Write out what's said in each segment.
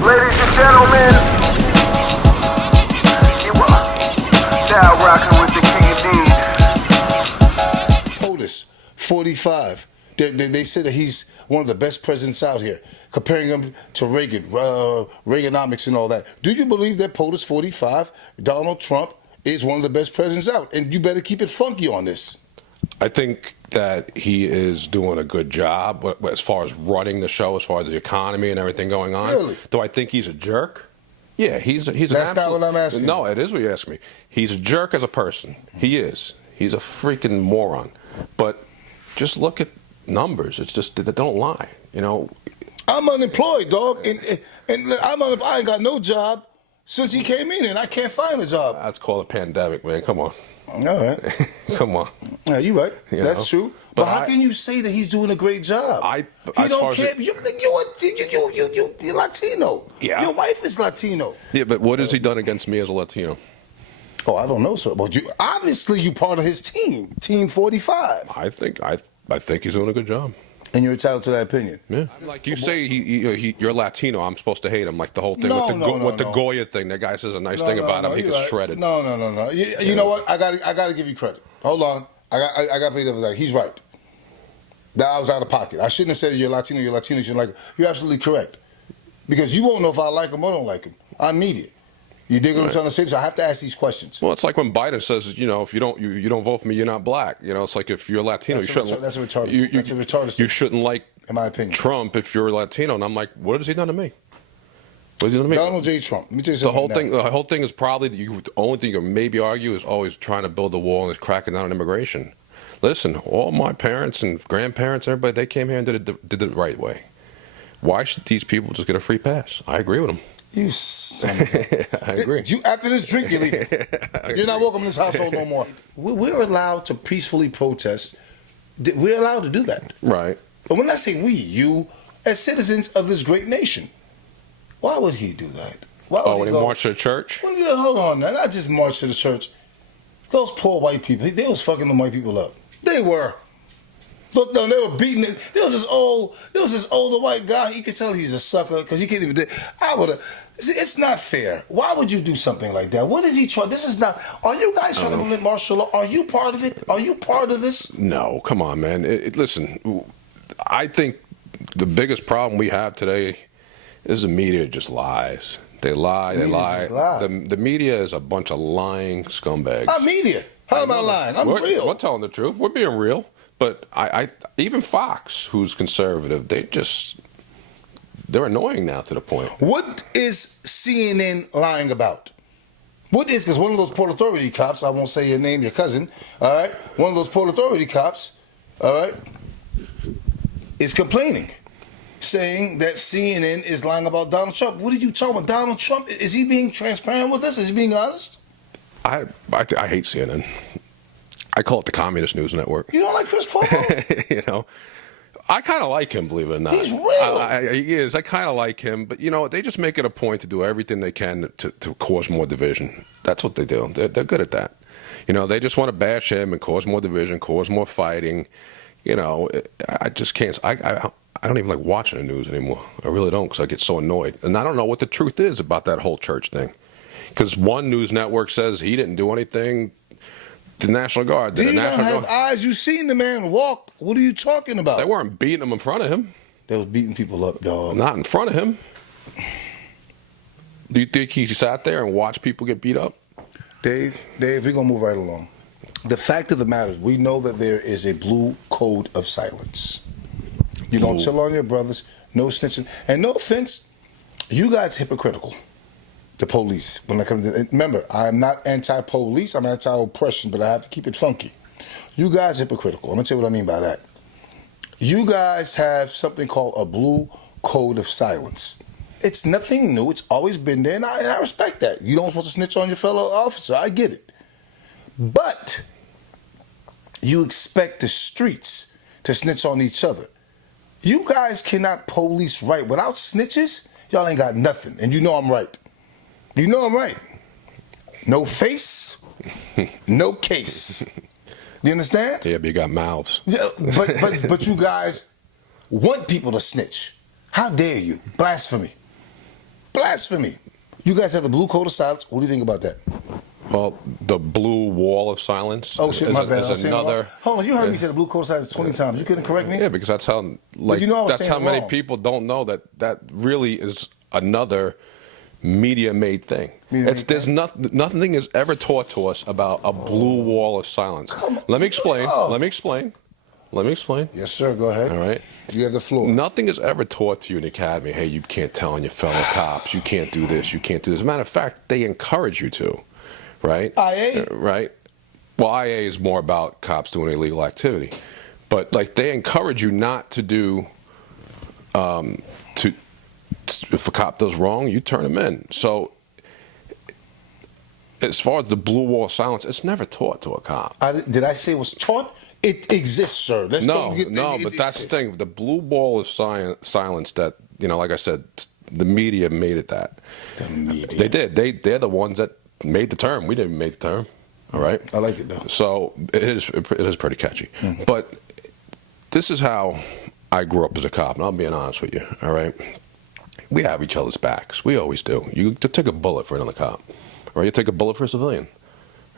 Ladies and gentlemen, you are now rocking with the King Indeed. POTUS, 45. They said that he's one of the best presidents out here, comparing him to Reagan, Reaganomics and all that. Do you believe that POTUS 45, Donald Trump, is one of the best presidents out? And you better keep it funky on this. I think that he is doing a good job as far as running the show, as far as the economy and everything going on. Really? Do I think he's a jerk? Yeah, he's That's not what I'm asking. No, it is what you're asking me. He's a jerk as a person. He is. He's a freaking moron. But just look at numbers. It's just they don't lie. You know. I'm unemployed, dog, and I ain't got no job since he came in, and I can't find a job. That's called a pandemic, man. Come on. All right. Come on. Yeah, you're right. That's true. But how I- can you say that he's doing a great job? He as don't far as care. it- You're Latino. Yeah. Your wife is Latino. Yeah, but what has he done against me as a Latino? Oh, I don't know, sir. But obviously you part of his team, Team 45. I think he's doing a good job. And you're entitled to that opinion. Yeah. Like you say, you're Latino. I'm supposed to hate him. Like the whole thing No, with the no. Goya thing. That guy says a nice thing about him. He you're gets right. shredded. No. You know what? I got to give you credit. Hold on. I got to pay the other side. He's right. That I was out of pocket. I shouldn't have said you're Latino. You're Latino. You're absolutely correct. Because you won't know if I like him or don't like him. I'm media. You dig what I'm trying to say? So I have to ask these questions. Well, it's like when Biden says, if you don't vote for me, you're not black. It's like if you're Latino, That's you shouldn't. that's a retarded. That's a retarded statement. You shouldn't like, in my opinion, Trump if you're Latino. And I'm like, what has he done to me? What has he done to me? Donald J. Trump. Let me tell you The something. the whole thing is probably the only thing you can maybe argue is always trying to build a wall and is cracking down on immigration. Listen, all my parents and grandparents, everybody, they came here and did it the right way. Why should these people just get a free pass? I agree with them. You son of a... I agree. After this drink, you're leaving. You're not welcome in this household no more. We're allowed to peacefully protest. We're allowed to do that. Right. But when I say we, you, as citizens of this great nation, why would he do that? Why would When he marched to the church? Well, hold on now. Not just march to the church. Those poor white people, they was fucking them white people up. They were. Look, no, they were beating it. There was this older white guy. You could tell he's a sucker because he can't even do. I would have. It's not fair. Why would you do something like that? What is he trying? This is not. Are you guys trying to implement martial law? Are you part of it? Are you part of this? No, come on, man. Listen, I think the biggest problem we have today is the media just lies. They lie. They lie. The media is a bunch of lying scumbags. I'm media. How am I lying? I'm real. We're telling the truth. We're being real. But I even Fox, who's conservative, they're annoying now to the point. What is CNN lying about? What is, because one of those Port Authority cops, I won't say your name, your cousin, all right? One of those Port Authority cops, all right, is complaining, saying that CNN is lying about Donald Trump. What are you talking about? Donald Trump, is he being transparent with us? Is he being honest? I hate CNN. I call it the Communist News Network. You don't like Chris Cuomo? I kind of like him, believe it or not. He's real. He is. I kind of like him, but they just make it a point to do everything they can to cause more division. That's what they do. They're good at that. They just want to bash him and cause more division, cause more fighting. I just can't. I don't even like watching the news anymore. I really don't, because I get so annoyed, and I don't know what the truth is about that whole church thing. Because one news network says he didn't do anything. The National Guard did. Do you not have eyes? You seen the man walk. What are you talking about? They weren't beating him in front of him. They was beating people up, dog. Not in front of him. Do you think he sat there and watched people get beat up? Dave, we're going to move right along. The fact of the matter is, we know that there is a blue code of silence. You don't tell on your brothers, no snitching. And no offense, you guys hypocritical. The police. When it comes to, remember, I'm not anti-police, I'm anti-oppression, but I have to keep it funky. You guys are hypocritical. I'm going to tell you what I mean by that. You guys have something called a blue code of silence. It's nothing new. It's always been there, and I respect that. You don't supposed to snitch on your fellow officer. I get it. But you expect the streets to snitch on each other. You guys cannot police right. Without snitches, y'all ain't got nothing, and you know I'm right. You know I'm right. No face, no case. You understand? Yeah, but you got mouths. Yeah, but you guys want people to snitch. How dare you? Blasphemy. blasphemy. You guys have the blue code of silence. What do you think about that? Well, the blue wall of silence. Oh shit, my bad. Is another. Hold on, you heard me say the blue code of silence 20 times. You couldn't correct me? Yeah, because that's how that's how many people don't know that really is another media-made thing. Nothing is ever taught to us about a blue wall of silence. Let me explain. Let me explain. Yes, sir. Go ahead. All right. You have the floor. Nothing is ever taught to you in the academy. Hey, you can't tell on your fellow cops. You can't do this. You can't do this. As a matter of fact, they encourage you to. Right? IA. Right. Well, IA is more about cops doing illegal activity, but like they encourage you not to do. If a cop does wrong, you turn him in. So, as far as the blue wall of silence, it's never taught to a cop. Did I say it was taught? It exists, sir. But that's the thing. The blue wall of silence that, like I said, the media made it that. The media. They did. They're the ones that made the term. We didn't make the term. All right? I like it, though. So, it is pretty catchy. Mm-hmm. But this is how I grew up as a cop, and I'm being honest with you, all right? We have each other's backs. We always do. You take a bullet for another cop, or you take a bullet for a civilian.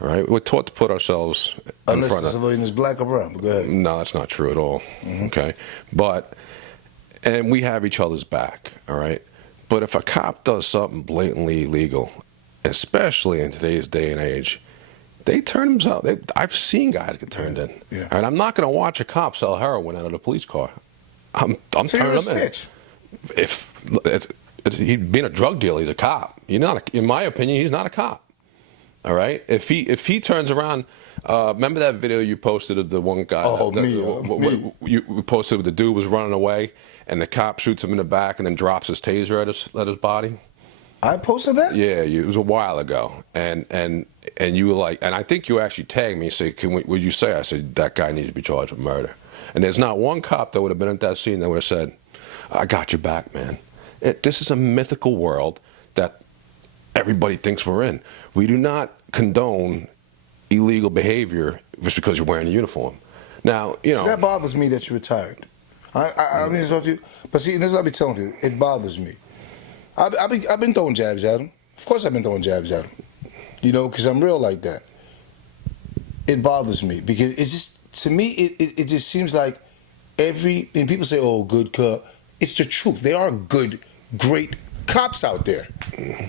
All right, we're taught to put ourselves in front of. the civilian is black or brown. Go ahead. No, that's not true at all. Mm-hmm. Okay, and we have each other's back. All right, but if a cop does something blatantly illegal, especially in today's day and age, they turn themselves. I've seen guys get turned in. Yeah. And I'm not going to watch a cop sell heroin out of a police car. I'm turning them in. If he'd been a drug dealer, he's a cop. In my opinion, he's not a cop. All right. If he turns around, remember that video you posted of the one guy? You posted with the dude was running away, and the cop shoots him in the back and then drops his taser at his body. I posted that? Yeah, it was a while ago, and you were like, and I think you actually tagged me and said, "Would you say?" I said that guy needs to be charged with murder. And there's not one cop that would have been at that scene that would have said, "I got your back, man." This is a mythical world that everybody thinks we're in. We do not condone illegal behavior just because you're wearing a uniform. Now, that bothers me that you retired. I mean, but see, this is what I be telling you. It bothers me. I've been throwing jabs at him. Of course, I've been throwing jabs at him. Because I'm real like that. It bothers me because it's just, to me, it just seems like and people say, "Oh, good cop." It's the truth. There are good, great cops out there.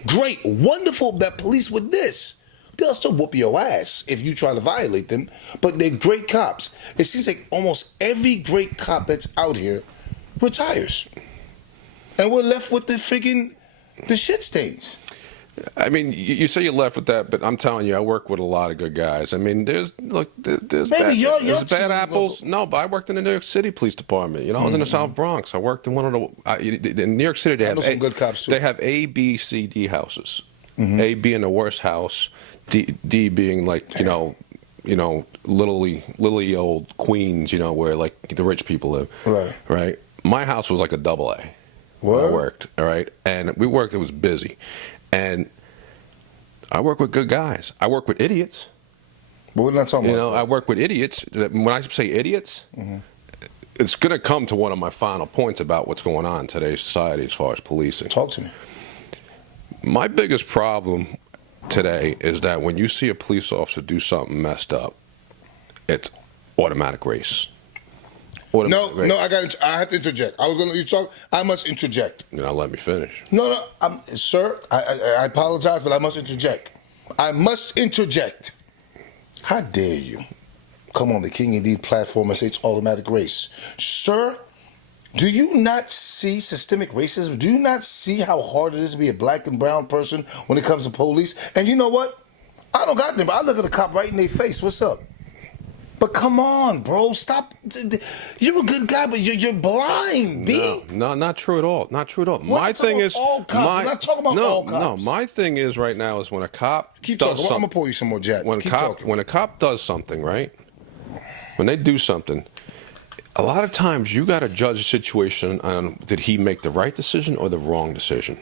Great, wonderful that police with this. They'll still whoop your ass if you try to violate them, but they're great cops. It seems like almost every great cop that's out here retires. And we're left with the shit stains. I mean, you say you're left with that, but I'm telling you, I work with a lot of good guys. I mean, there's bad apples. No, but I worked in the New York City Police Department. I was in the South Bronx. I worked in one of the in New York City. They have some good cops too. They have A, B, C, D houses. Mm-hmm. A being the worst house, D being like literally old Queens. Where like the rich people live. Right. My house was like a double A. Where I worked. All right, and we worked. It was busy. And I work with good guys. I work with idiots. But we're not talking about that. I work with idiots. When I say idiots, mm-hmm. It's going to come to one of my final points about what's going on in today's society as far as policing. Talk to me. My biggest problem today is that when you see a police officer do something messed up, it's automatic race. I have to interject. You talk. I must interject. Let me finish. No, sir. I apologize, but I must interject. I must interject. How dare you come on the King Indeed platform and say it's automatic race, sir? Do you not see systemic racism? Do you not see how hard it is to be a black and brown person when it comes to police? And you know what? I don't got them. I look at a cop right in their face. What's up? But come on, bro, stop. You're a good guy, but you're blind, B. No, not true at all. Not true at all. My thing is, all cops. We're not talking about all cops. No, my thing is right now is when a cop keep talking. I'm gonna pull you some more, Jack. When a cop does something, right? When they do something, a lot of times you got to judge a situation on did he make the right decision or the wrong decision.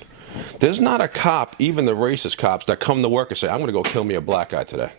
There's not a cop, even the racist cops, that come to work and say, "I'm going to go kill me a black guy today."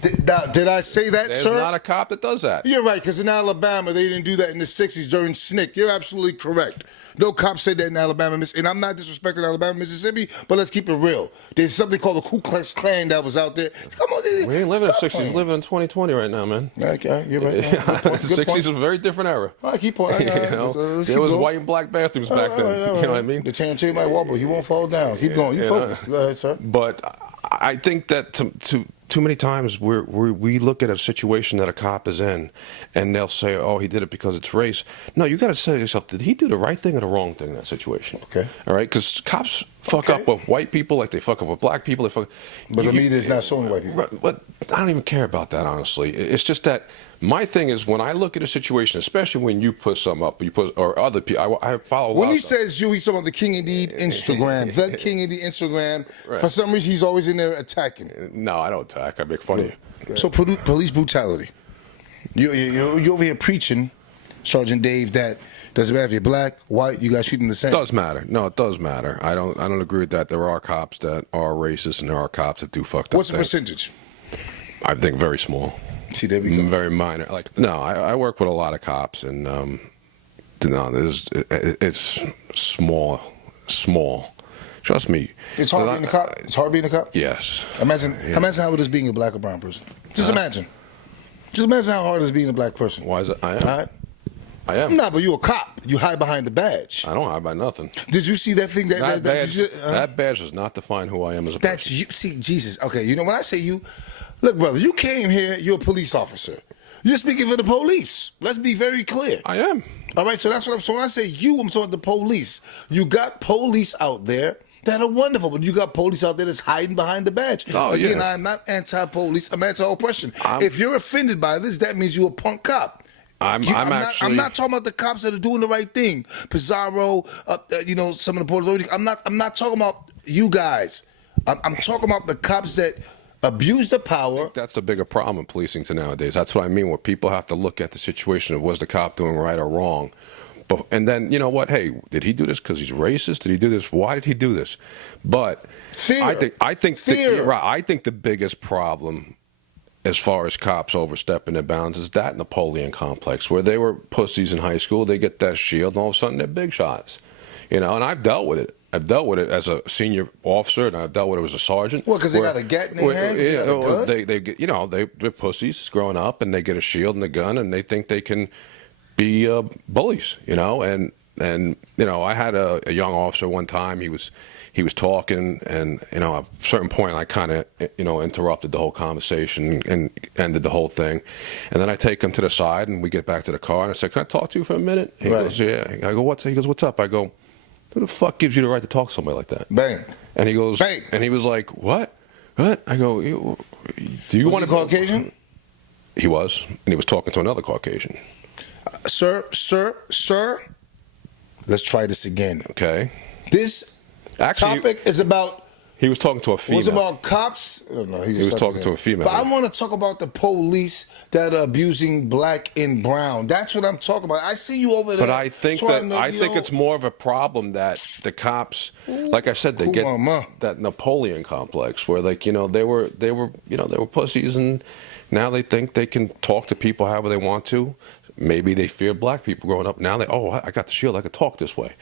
Did I say that, There's sir? not a cop that does that. You're right, because in Alabama, they didn't do that in the 60s during SNCC. You're absolutely correct. No cop said that in Alabama, and I'm not disrespecting Alabama, Mississippi, but let's keep it real. There's something called the Ku Klux Klan that was out there. Come on, We ain't living in the 60s. We live in 2020 right now, man. Okay, you're right. The 60s was a very different era. I keep pointing. There was white and black bathrooms back then. You know what I mean? The tangent might wobble. You won't fall down. Keep going. You focus. Go ahead, sir. But I think that too many times we look at a situation that a cop is in, and they'll say, "Oh, he did it because it's race." No, you got to say to yourself, did he do the right thing or the wrong thing in that situation? Okay. All right, because cops fuck up with white people like they fuck up with black people. But the media is not showing white people. But I don't even care about that, honestly. It's just that my thing is when I look at a situation, especially when you put some up, or other people, I follow. When he says you, he's talking about the TheKingIndeed Instagram, the TheKingIndeed Instagram. Right. For some reason, he's always in there attacking. No, I don't attack. I make fun of you. So police brutality. You're over here preaching, Sergeant Dave, that doesn't matter if you're black, white, you guys treat them the same. It does matter. No, it does matter. I don't agree with that. There are cops that are racist, and there are cops that do fucked up. What's the percentage? I think very small. See, there we go. Very minor. I work with a lot of cops, and it's small. Trust me. It's hard being a cop. It's hard being a cop. Yes. Imagine how it is being a black or brown person. Just imagine. Just imagine how hard it is being a black person. Why is it? I am. All right? I am. Nah, but you're a cop. You hide behind the badge. I don't hide by nothing. Did you see that thing? That badge does not define who I am as a person. That's you. See, Jesus. Okay, you know when I say you, look, brother, you came here. You're a police officer. You're speaking for the police. Let's be very clear. I am. All right, so that's what I'm. So when I say you, I'm talking the police. You got police out there that are wonderful, but you got police out there that's hiding behind the badge. Oh, Again, yeah. I'm not anti-police. I'm anti-oppression. If you're offended by this, that means you're a punk cop. I'm not talking about the cops that are doing the right thing. Pizarro, some of the police. I'm not talking about you guys. I'm talking about the cops that abuse the power. That's a bigger problem in policing to nowadays. That's what I mean, where people have to look at the situation of was the cop doing right or wrong. And then, you know what? Hey, did he do this because he's racist? Did he do this? Why did he do this? But fear. I think fear. I think the biggest problem as far as cops overstepping their bounds is that Napoleon complex, where they were pussies in high school. They get that shield, and all of a sudden they're big shots. And I've dealt with it. I've dealt with it as a senior officer, and I've dealt with it as a sergeant. Well, because they got a gat in their hand. They're pussies growing up, and they get a shield and a gun, and they think they can be bullies, and I had a young officer one time. He was talking, and at a certain point I kind of interrupted the whole conversation and ended the whole thing, and then I take him to the side and we get back to the car and I said, "Can I talk to you for a minute?" He goes, "Yeah." I go, "What's?" He goes, "What's up?" I go, "Who the fuck gives you the right to talk to somebody like that?" Bang. And he goes, bang. And he was like, "What?" I go, "Do you want to?" Caucasian? He was, and he was talking to another Caucasian. Sir, let's try this again. Okay. This topic is about. He was talking to a female. It was about cops. I don't know. He was talking to a female. But I want to talk about the police that are abusing black and brown. That's what I'm talking about. I see you over there. But I think it's more of a problem that the cops, like I said, they get that Napoleon complex where they were pussies, and now they think they can talk to people however they want to. Maybe they fear black people growing up. Now I got the shield. I could talk this way.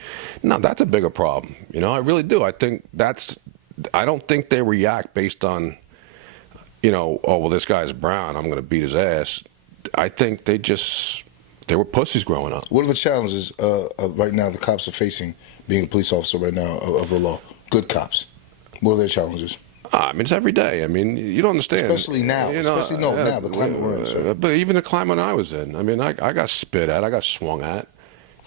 No, that's a bigger problem. I really do. I don't think they react based on, oh, well, this guy's brown, I'm going to beat his ass. I think they were pussies growing up. What are the challenges right now the cops are facing being a police officer right now of the law? Good cops. What are their challenges? It's every day. You don't understand. Especially now. Now, the climate we're in. Sir. But even the climate I was in. I got spit at. I got swung at.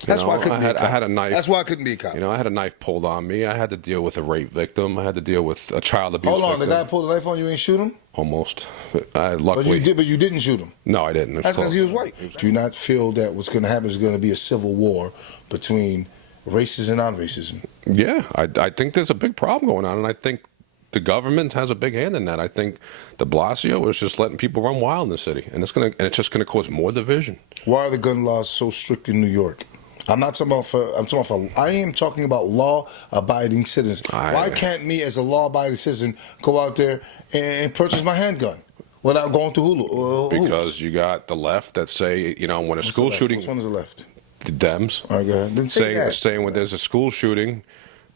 That's why I couldn't be a cop. I had a knife. That's why I couldn't be a cop. I had a knife pulled on me. I had to deal with a rape victim. I had to deal with a child abuse victim. Hold on. The guy pulled a knife on you and shoot him? Almost. Luckily. But you didn't shoot him? No, I didn't. That's because he was white. Do you not feel that what's going to happen is going to be a civil war between racism and non-racism? Yeah. I think there's a big problem going on, and I think the government has a big hand in that. I think de Blasio is just letting people run wild in the city, and it's just gonna cause more division. Why are the gun laws so strict in New York? I am talking about law-abiding citizens. Why can't me, as a law-abiding citizen, go out there and purchase my handgun? without going to Hulu? Because you got the left that say, you know, when a school shooting, Which one is the left? the Dems, All right, go ahead. Then say that. saying when there's a school shooting,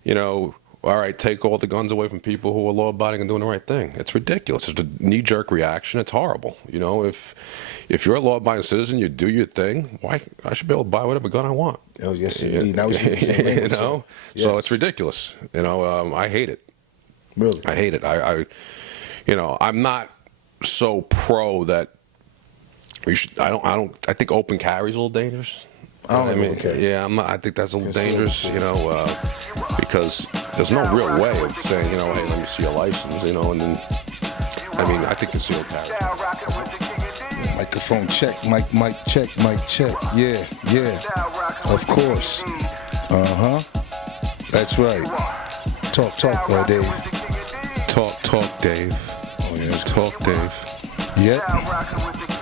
you know, all right, take all the guns away from people who are law-abiding and doing the right thing. It's ridiculous. It's a knee-jerk reaction. It's horrible. You know, if you're a law-abiding citizen, you do your thing. Why? I should be able to buy whatever gun I want. Oh, yes, indeed. That was you know, yes. So it's ridiculous. You know, I hate it. Really? I hate it. You know, I'm not so pro that we should. I think open carry is a little dangerous. I don't think open carry. Yeah, I'm not. I think that's a little dangerous. You know, because there's no real way of saying, you know, hey, let me see your license. You know, and then I mean, I think concealed carry. Microphone check, mic check, mic check. Yeah, of course. That's right. Talk, Dave. Talk, Dave. Oh yeah, Talk, Dave. Yep.